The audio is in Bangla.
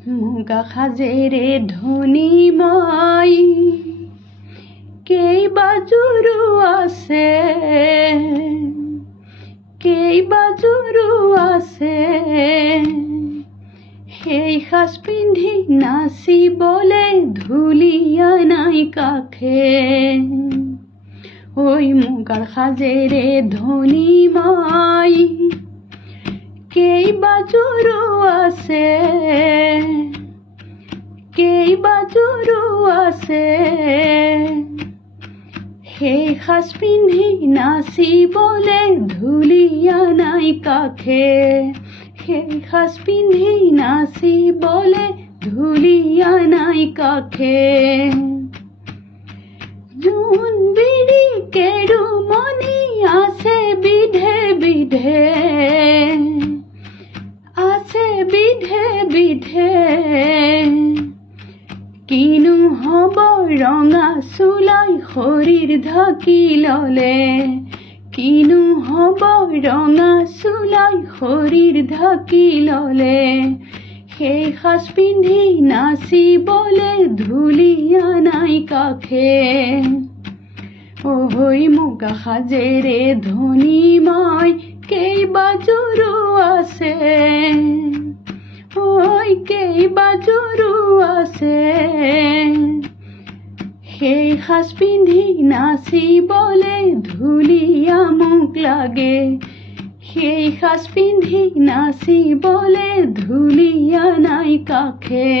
মুগা সাজেৰে ধনী মই কেইবাজোৰো আছে, কেইবাজোৰো আছে। সেই সাজ পিন্ধি নাচিবলে ঢুলীয়া নাই কাষে। ঐ মুগাৰ সাজেৰে ধনী মই কেইবাজোৰো আছে, কেইবাজোৰো আছে। সেই সাজ পিন্ধি নাচিবলে ঢুলীয়া নাই কাষে। সেই সাজ পিন্ধি নাচিবলে ঢুলীয়া নাই কাষে। জোনবিৰি কেৰুমণি আছে বিধে বিধে, আছে বিধে বিধে। কিনো হ'ব ৰঙা চুলাই শৰীৰ ঢাকি ললে, কিনো হ'ব ৰঙা চুলাই শৰীৰ ঢাকি ললে। সেই সাজ পিন্ধি নাচিবলে ঢুলীয়া নাই কাষে। ঐ মুগা সাজেৰে ধনী মই কেইবাজোৰো আছে, ঐ কেইবাজোৰো আছে। সেই সাজ পিন্ধি নাচিবলে ঢুলীয়া মোক লাগে, সেই সাজ পিন্ধি নাচিবলে ঢুলীয়া নাই কাষে।